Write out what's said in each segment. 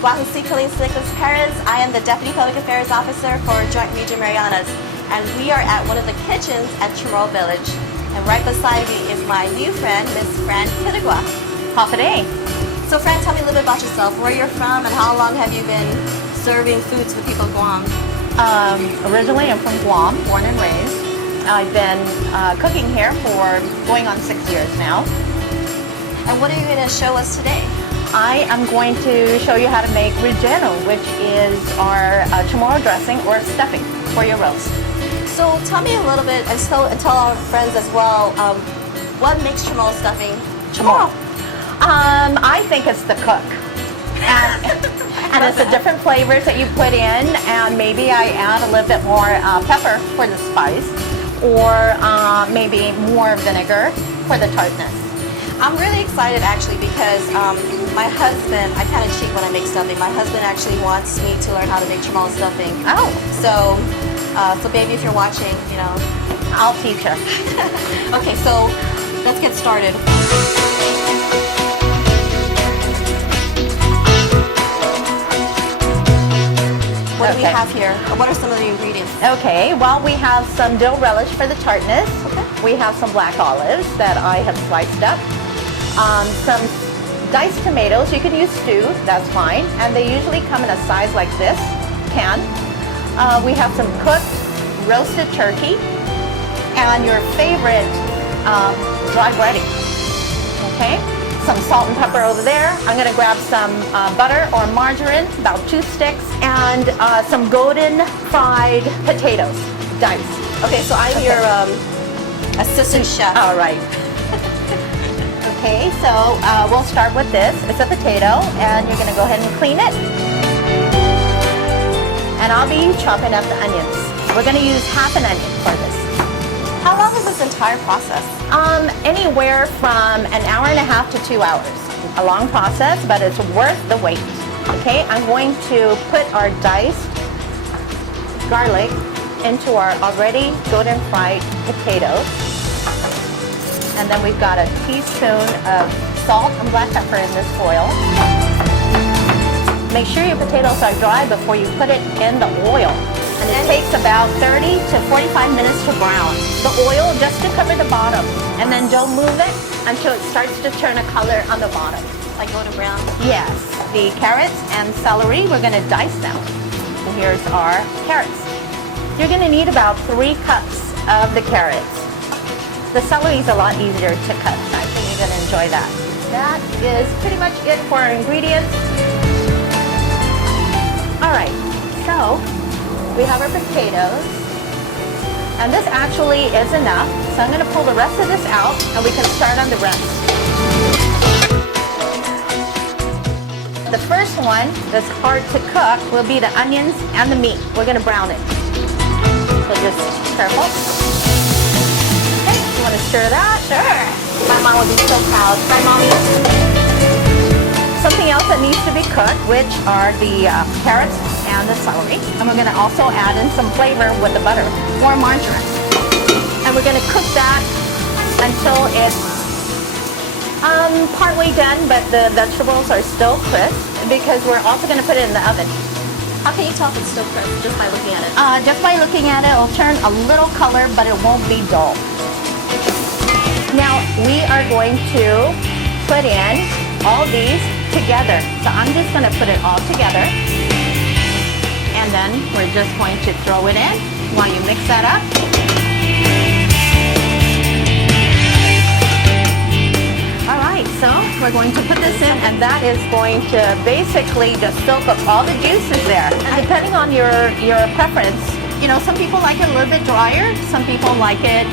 Nicholas Perez. I am the Deputy Public Affairs Officer for Joint Region Marianas, and we are at one of the kitchens at Chamorro Village. And right beside me is my new friend, Miss Fran Quirigua. Palate. So Fran, tell me a little bit about yourself, where you're from, and how long have you been serving foods for people of Guam? Originally, I'm from Guam, born and raised. I've been cooking here for going on 6 years now. And what are you going to show us today? I am going to show you how to make relleno, which is our chamorro dressing or stuffing for your roast. So tell me a little bit, and tell our friends as well, what makes chamorro stuffing chamorro? I think it's the cook. And it's the different flavors that you put in, and maybe I add a little bit more pepper for the spice, or maybe more vinegar for the tartness. I'm really excited actually because my husband, I kind of cheat when I make stuffing. My husband actually wants me to learn how to make chamorro stuffing. Oh. So baby, if you're watching, you know. I'll teach you. Okay, so let's get started. What do we have here? What are some of the ingredients? Okay, well, we have some dill relish for the tartness. Okay. We have some black olives that I have sliced up. Some diced tomatoes. You can use stew, that's fine. And they usually come in a size like this can. We have some cooked roasted turkey and your favorite dry breading. Okay. Some salt and pepper over there. I'm going to grab some butter or margarine, about 2 sticks, and some golden fried potatoes, diced. Okay, so I'm your assistant chef. All right. Okay, so we'll start with this. It's a potato, and you're going to go ahead and clean it. And I'll be chopping up the onions. We're going to use half an onion for this. How long is this entire process? Anywhere from an hour and a half to 2 hours. A long process, but it's worth the wait. Okay, I'm going to put our diced garlic into our already golden fried potatoes. And then we've got a teaspoon of salt and black pepper in this oil. Make sure your potatoes are dry before you put it in the oil. And it takes about 30 to 45 minutes to brown. The oil just to cover the bottom. And then don't move it until it starts to turn a color on the bottom. Like golden brown? Yes. The carrots and celery, we're going to dice them. And here's our carrots. You're going to need about 3 cups of the carrots. The celery is a lot easier to cut. I think you're going to enjoy that. That is pretty much it for our ingredients. All right. So we have our potatoes, and this actually is enough. So I'm going to pull the rest of this out, and we can start on the rest. The first one that's hard to cook will be the onions and the meat. We're going to brown it. So just careful. Okay, you want to stir that? Sure. My mom will be so proud. My mommy. Something else that needs to be cooked, which are the carrots and the celery. And we're going to also add in some flavor with the butter or margarine. And we're going to cook that until it's partway done, but the vegetables are still crisp because we're also going to put it in the oven. How can you tell if it's still crisp just by looking at it? Just by looking at it, it'll turn a little color, but it won't be dull. Now we are going to put in all these together. So I'm just going to put it all together. And then we're just going to throw it in while you mix that up. All right, so we're going to put this in, and that is going to basically just soak up all the juices there. And depending on your preference, you know, some people like it a little bit drier, some people like it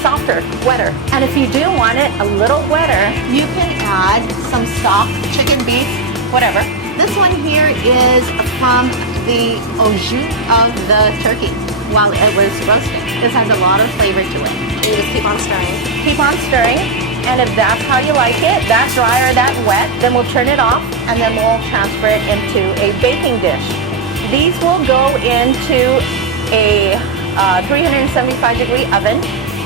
softer, wetter. And if you do want it a little wetter, you can add some stock, chicken, beef, whatever. This one here is from the au jus of the turkey while it was roasting. This has a lot of flavor to it. You just keep on stirring. Keep on stirring, and if that's how you like it, that dry or that wet, then we'll turn it off, and then we'll transfer it into a baking dish. These will go into a 375-degree oven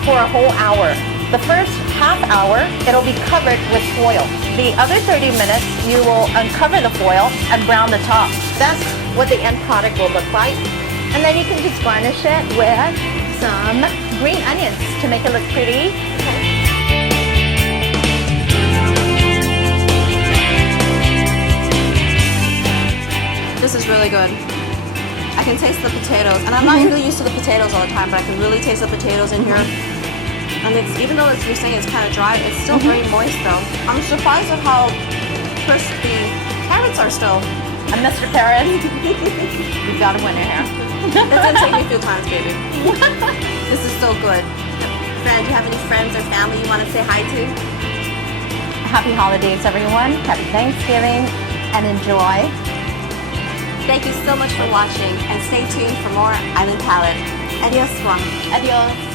for a whole hour. The first half hour, it'll be covered with foil. The other 30 minutes, you will uncover the foil and brown the top. That's what the end product will look like. And then you can just garnish it with some green onions to make it look pretty. This is really good. I can taste the potatoes, and I'm not really used to the potatoes all the time, but I can really taste the potatoes in here. And it's, even though you're saying it's kind of dry, it's still very moist though. I'm surprised at how crispy carrots are still. And Mr. Perez, you've got a winner here. That didn't take me a few times, baby. This is so good. Fran, do you have any friends or family you want to say hi to? Happy holidays, everyone. Happy Thanksgiving, and enjoy. Thank you so much for watching, and stay tuned for more Island Palate. Adios, Juan. Adios.